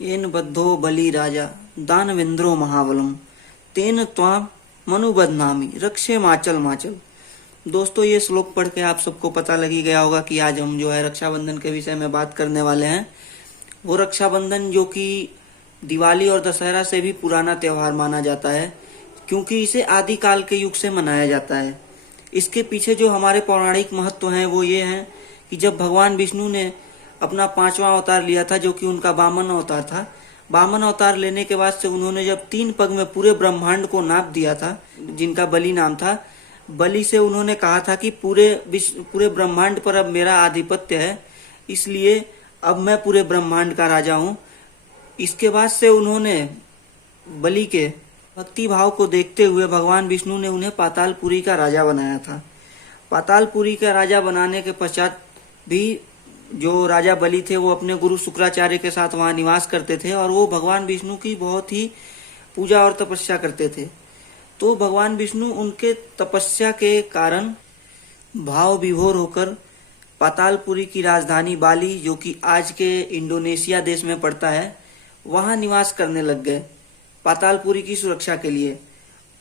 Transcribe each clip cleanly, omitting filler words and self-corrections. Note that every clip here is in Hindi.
येन बद्धो बलि राजा दानवेंद्रो महाबलम तेन त्वाम मनुबदनामी रक्षे माचल माचल। दोस्तों, ये श्लोक पढ़ के आप सबको पता लग ही गया होगा कि आज हम जो है रक्षाबंधन के विषय में बात करने वाले हैं। वो रक्षाबंधन जो कि दिवाली और दशहरा से भी पुराना त्योहार माना जाता है, क्योंकि इसे आदिकाल के युग से मनाया जाता है। इसके पीछे जो हमारे पौराणिक महत्व हैं वो ये हैं कि जब भगवान विष्णु ने अपना 5वां अवतार लिया था, जो कि उनका वामन अवतार था, वामन अवतार लेने के बाद से उन्होंने जब 3 पग में पूरे ब्रह्मांड को नाप दिया था, जिनका बलि नाम था, बलि से उन्होंने कहा था कि पूरे ब्रह्मांड पर अब मेरा आधिपत्य है, इसलिए अब मैं पूरे ब्रह्मांड का राजा हूँ। इसके बाद से उन्होंने बलि के भक्ति भाव को देखते हुए भगवान विष्णु ने उन्हें पातालपुरी का राजा बनाया था। पातालपुरी का राजा बनाने के पश्चात भी जो राजा बलि थे वो अपने गुरु शुक्राचार्य के साथ वहां निवास करते थे और वो भगवान विष्णु की बहुत ही पूजा और तपस्या करते थे। तो भगवान विष्णु उनके तपस्या के कारण भाव विभोर होकर पातालपुरी की राजधानी बाली, जो कि आज के इंडोनेशिया देश में पड़ता है, वहां निवास करने लग गए पातालपुरी की सुरक्षा के लिए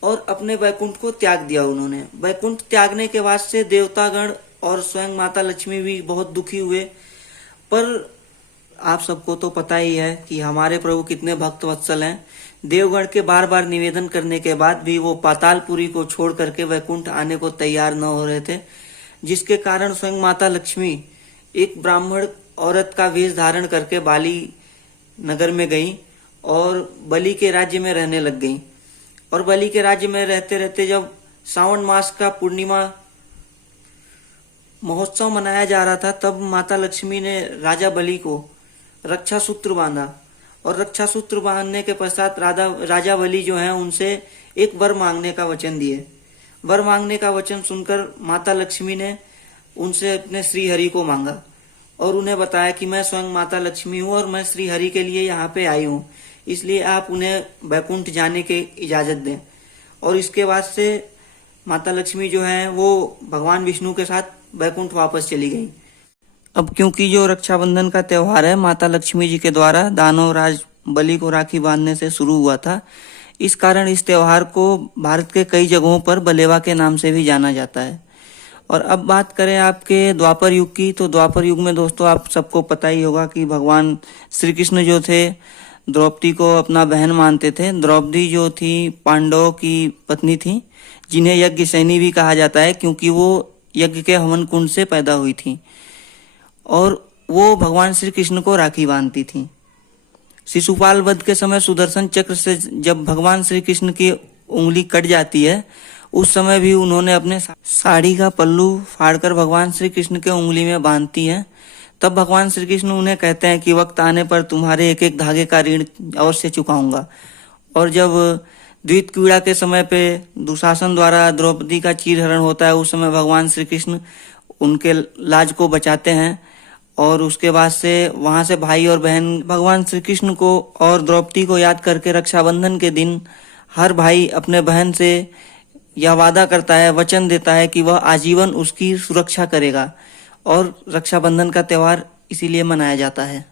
और अपने वैकुंठ को त्याग दिया उन्होंने। वैकुंठ त्यागने के बाद से देवतागण और स्वयं माता लक्ष्मी भी बहुत दुखी हुए। पर आप सबको तो पता ही है कि हमारे प्रभु कितने भक्त वत्सल हैं। देवगण के बार बार निवेदन करने के बाद भी वो पातालपुरी को छोड़ करके वैकुंठ आने को तैयार न हो रहे थे, जिसके कारण स्वयं माता लक्ष्मी एक ब्राह्मण औरत का वेश धारण करके बाली नगर में गई और बलि के राज्य में रहने लग गई। और बलि के राज्य में रहते रहते जब सावन मास का पूर्णिमा महोत्सव मनाया जा रहा था, तब माता लक्ष्मी ने राजा बलि को रक्षा सूत्र बांधा और रक्षा सूत्र बांधने के पश्चात राजा बलि जो है उनसे एक वर मांगने का वचन दिए। वर मांगने का वचन सुनकर माता लक्ष्मी ने उनसे अपने श्री हरि को मांगा और उन्हें बताया कि मैं स्वयं माता लक्ष्मी हूँ और मैं श्री हरि के लिए यहाँ पे आई हूँ, इसलिए आप उन्हें वैकुंठ जाने की इजाजत दें। और इसके बाद से माता लक्ष्मी जो है वो भगवान विष्णु के साथ वैकुंठ वापस चली गई। अब क्योंकि जो रक्षाबंधन का त्योहार है माता लक्ष्मी जी के द्वारा दानव राज बलि को राखी बांधने से शुरू हुआ था, इस कारण इस त्योहार को भारत के कई जगहों पर बलेवा के नाम से भी जाना जाता है। और अब बात करें आपके द्वापर युग की, तो द्वापर युग में दोस्तों आप सबको पता ही होगा कि भगवान श्री कृष्ण जो थे द्रौपदी को अपना बहन मानते थे। द्रौपदी जो थी पांडवों की पत्नी थी, जिन्हें यज्ञ सैनी भी कहा जाता है, क्योंकि वो यज्ञ के हवन कुंड से पैदा हुई थी और वो भगवान श्री कृष्ण को राखी बांधती थी। शिशुपाल वध के समय सुदर्शन चक्र से जब भगवान श्री कृष्ण की उंगली कट जाती है, उस समय भी उन्होंने अपने साड़ी का पल्लू फाड़कर भगवान श्री कृष्ण के उंगली में बांधती हैं। तब भगवान श्री कृष्ण उन्हें कहते हैं कि वक्त आने पर तुम्हारे एक एक धागे का ऋण अवश्य चुकाऊंगा। और जब द्वित क्रीड़ा के समय पे दुशासन द्वारा द्रौपदी का चीरहरण होता है, उस समय भगवान श्री कृष्ण उनके लाज को बचाते हैं और उसके बाद से वहां से भाई और बहन भगवान श्री कृष्ण को और द्रौपदी को याद करके रक्षाबंधन के दिन हर भाई अपने बहन से यह वादा करता है, वचन देता है कि वह आजीवन उसकी सुरक्षा करेगा और रक्षाबंधन का त्योहार इसीलिए मनाया जाता है।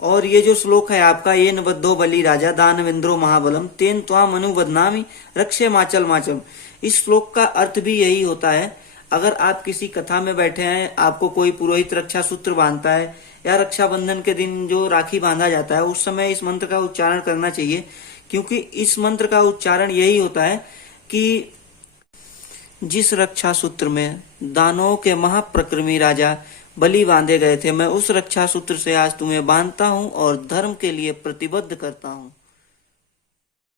और ये जो श्लोक है आपका, ये न बद्धो बलि राजा दानवेंद्रो महाबलम तेन त्वाम मनुबदनामी रक्षे माचल माचल, इस श्लोक का अर्थ भी यही होता है। अगर आप किसी कथा में बैठे हैं, आपको कोई पुरोहित रक्षा सूत्र बांधता है या रक्षाबंधन के दिन जो राखी बांधा जाता है, उस समय इस मंत्र का उच्चारण करना चाहिए, क्योंकि इस मंत्र का उच्चारण यही होता है कि जिस रक्षा सूत्र में दानवों के महाप्रक्रमी राजा बलि बांधे गए थे, मैं उस रक्षा सूत्र से आज तुम्हें बांधता हूँ और धर्म के लिए प्रतिबद्ध करता हूँ।